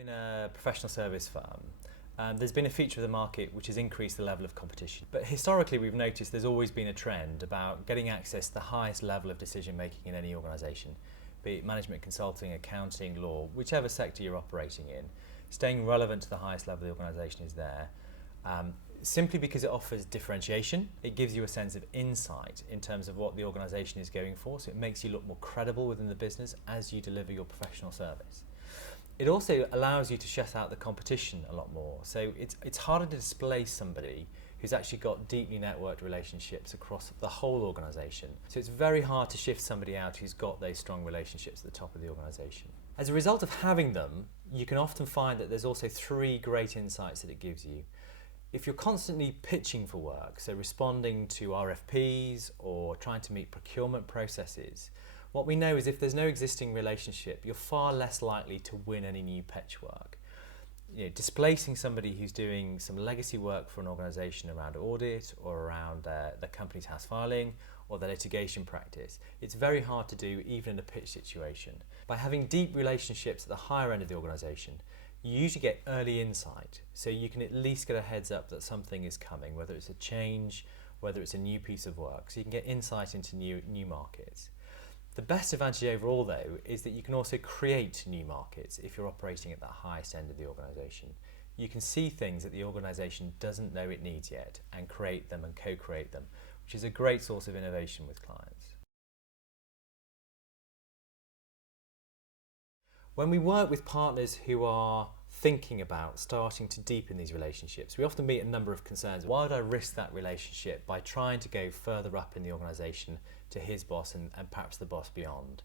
In a professional service firm, there's been a feature of the market which has increased the level of competition. But historically, we've noticed there's always been a trend about getting access to the highest level of decision making in any organisation, be it management consulting, accounting, law, whichever sector you're operating in. Staying relevant to the highest level of the organisation is there. Simply because it offers differentiation, it gives you a sense of insight in terms of what the organisation is going for, so it makes you look more credible within the business as you deliver your professional service. It also allows you to shut out the competition a lot more, so it's harder to displace somebody who's actually got deeply networked relationships across the whole organisation. So it's very hard to shift somebody out who's got those strong relationships at the top of the organisation. As a result of having them, you can often find that there's also three great insights that it gives you. If you're constantly pitching for work, so responding to RFPs or trying to meet procurement processes, what we know is if there's no existing relationship, you're far less likely to win any new pitch work. Displacing somebody who's doing some legacy work for an organisation around audit or around the company's house filing or the litigation practice, it's very hard to do even in a pitch situation. By having deep relationships at the higher end of the organisation, you usually get early insight, so you can at least get a heads up that something is coming, whether it's a change, whether it's a new piece of work, so you can get insight into new markets. The best advantage overall, though, is that you can also create new markets if you're operating at the highest end of the organisation. You can see things that the organisation doesn't know it needs yet and create them and co-create them, which is a great source of innovation with clients. When we work with partners who are thinking about starting to deepen these relationships, we often meet a number of concerns. Why would I risk that relationship by trying to go further up in the organisation to his boss and perhaps the boss beyond?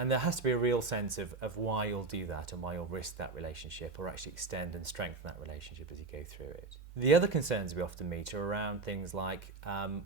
And there has to be a real sense of why you'll do that and why you'll risk that relationship or actually extend and strengthen that relationship as you go through it. The other concerns we often meet are around things like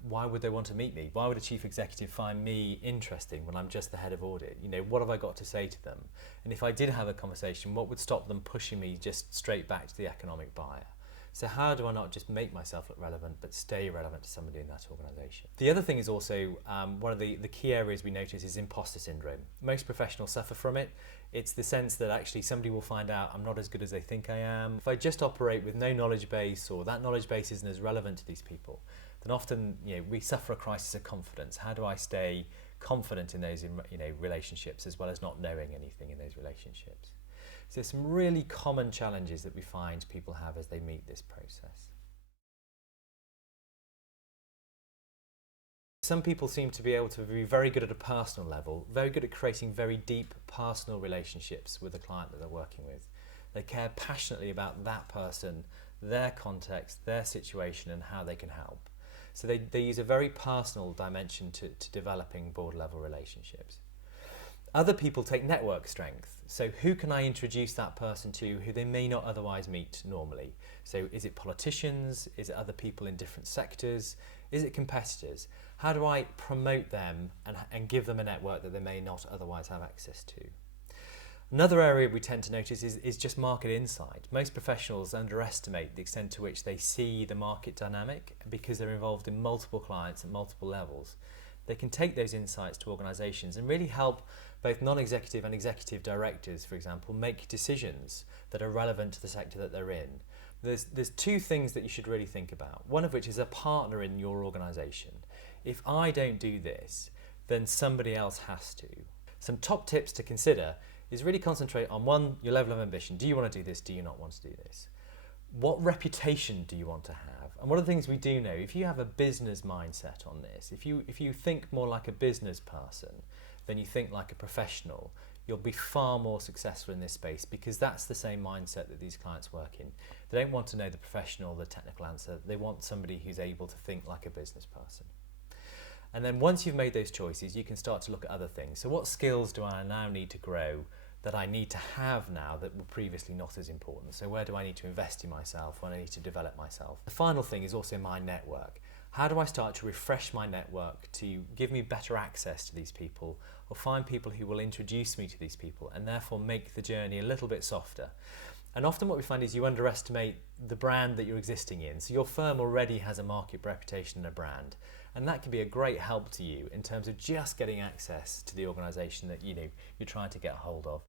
why would they want to meet me? Why would a chief executive find me interesting when I'm just the head of audit? What have I got to say to them? And if I did have a conversation, what would stop them pushing me just straight back to the economic buyer? So how do I not just make myself look relevant, but stay relevant to somebody in that organisation? The other thing is also, one of the key areas we notice is imposter syndrome. Most professionals suffer from it. It's the sense that actually somebody will find out I'm not as good as they think I am. If I just operate with no knowledge base, or that knowledge base isn't as relevant to these people, then often we suffer a crisis of confidence. How do I stay confident in those relationships as well as not knowing anything in those relationships? So there's some really common challenges that we find people have as they meet this process. Some people seem to be able to be very good at a personal level, very good at creating very deep personal relationships with the client that they're working with. They care passionately about that person, their context, their situation and how they can help. So they use a very personal dimension to developing board level relationships. Other people take network strength. So who can I introduce that person to who they may not otherwise meet normally? So is it politicians? Is it other people in different sectors? Is it competitors? How do I promote them and give them a network that they may not otherwise have access to? Another area we tend to notice is just market insight. Most professionals underestimate the extent to which they see the market dynamic because they're involved in multiple clients at multiple levels. They can take those insights to organisations and really help both non-executive and executive directors, for example, make decisions that are relevant to the sector that they're in. There's two things that you should really think about, one of which is a partner in your organisation. If I don't do this, then somebody else has to. Some top tips to consider is really concentrate on one, your level of ambition. Do you want to do this? Do you not want to do this? What reputation do you want to have? And one of the things we do know, if you have a business mindset on this, if you think more like a business person than you think like a professional, you'll be far more successful in this space because that's the same mindset that these clients work in. They don't want to know the professional, the technical answer. They want somebody who's able to think like a business person. And then once you've made those choices, you can start to look at other things. So what skills do I now need to grow that I need to have now that were previously not as important? So where do I need to invest in myself, when I need to develop myself? The final thing is also my network. How do I start to refresh my network to give me better access to these people, or find people who will introduce me to these people and therefore make the journey a little bit softer? And often what we find is you underestimate the brand that you're existing in. So your firm already has a market reputation and a brand, and that can be a great help to you in terms of just getting access to the organisation that you're trying to get hold of.